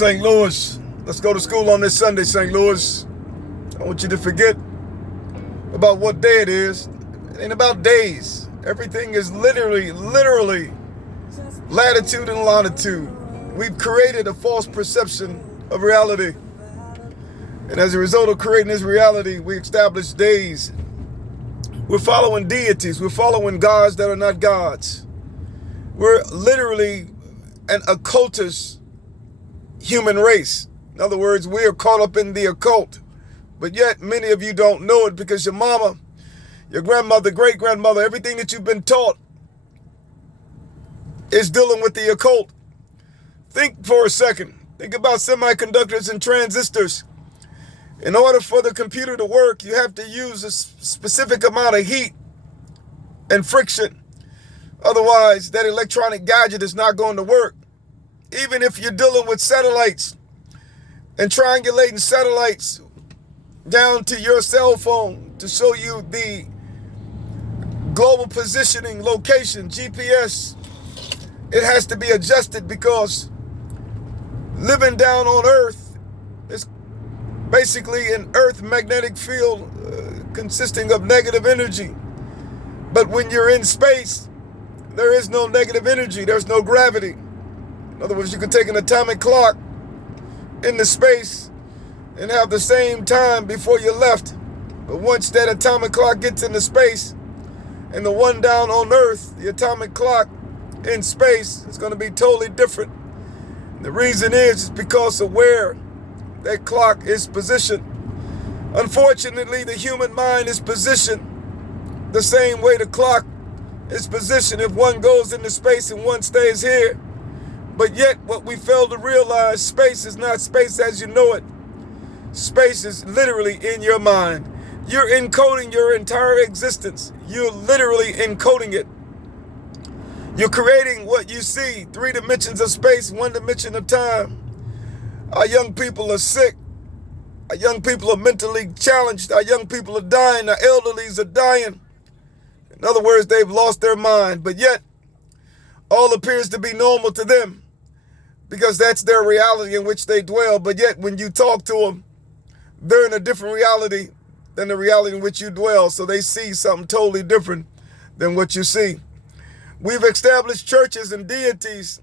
St. Louis. Let's go to school on this Sunday, St. Louis. I want you to forget about what day it is. It ain't about days. Everything is literally latitude and longitude. We've created a false perception of reality. And as a result of creating this reality, we establish days. We're following deities. We're following gods that are not gods. We're literally an occultist human race. In other words, we are caught up in the occult. But yet many of you don't know it because your mama, your grandmother, great-grandmother, everything that you've been taught is dealing with the occult. Think for a second. Think about semiconductors and transistors. In order for the computer to work, you have to use a specific amount of heat and friction. Otherwise, that electronic gadget is not going to work. Even if you're dealing with satellites and triangulating satellites down to your cell phone to show you the global positioning location, GPS, it has to be adjusted because living down on Earth is basically an Earth magnetic field consisting of negative energy. But when you're in space, there is no negative energy. There's no gravity. In other words, you could take an atomic clock into space and have the same time before you left. But once that atomic clock gets into space and the one down on Earth, the atomic clock in space is going to be totally different. And the reason is because of where that clock is positioned. Unfortunately, the human mind is positioned the same way the clock is positioned if one goes into space and one stays here. But yet what we fail to realize, space is not space as you know it. Space is literally in your mind. You're encoding your entire existence. You're literally encoding it. You're creating what you see, 3 dimensions of space, 1 dimension of time. Our young people are sick. Our young people are mentally challenged. Our young people are dying. Our elderlies are dying. In other words, they've lost their mind. But yet, all appears to be normal to them because that's their reality in which they dwell. But yet, when you talk to them, they're in a different reality than the reality in which you dwell. So they see something totally different than what you see. We've established churches and deities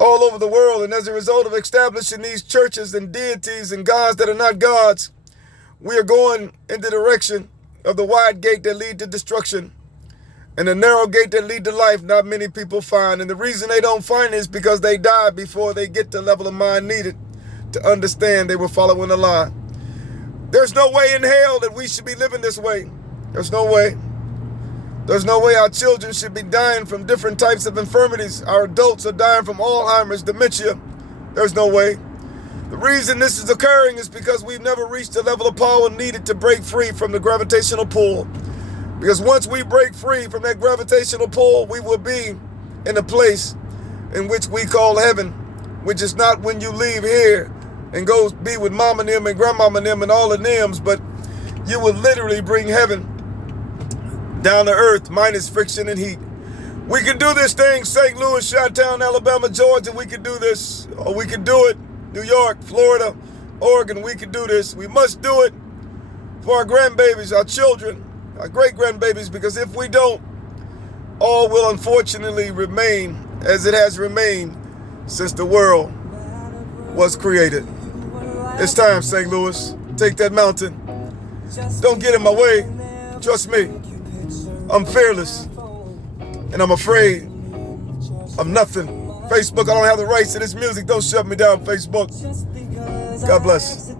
all over the world. And as a result of establishing these churches and deities and gods that are not gods, we are going in the direction of the wide gate that lead to destruction and the narrow gate that lead to life. Not many people find. And the reason they don't find it is because they die before they get the level of mind needed to understand they were following a lie. There's no way in hell that we should be living this way. There's no way. There's no way our children should be dying from different types of infirmities. Our adults are dying from Alzheimer's, dementia. There's no way. The reason this is occurring is because we've never reached the level of power needed to break free from the gravitational pull. Because once we break free from that gravitational pull, we will be in a place in which we call heaven, which is not when you leave here and go be with mama and them and grandmama and them and all the names, but you will literally bring heaven down to earth minus friction and heat. We can do this thing, St. Louis, Chi-Town, Alabama, Georgia, we can do this. Or we can do it, New York, Florida, Oregon, we can do this. We must do it for our grandbabies, our children, our great-grandbabies, because if we don't, all will unfortunately remain as it has remained since the world was created. It's time, St. Louis. Take that mountain. Don't get in my way. Trust me. I'm fearless. And I'm afraid of nothing. Facebook, I don't have the rights to this music. Don't shut me down, Facebook. God bless.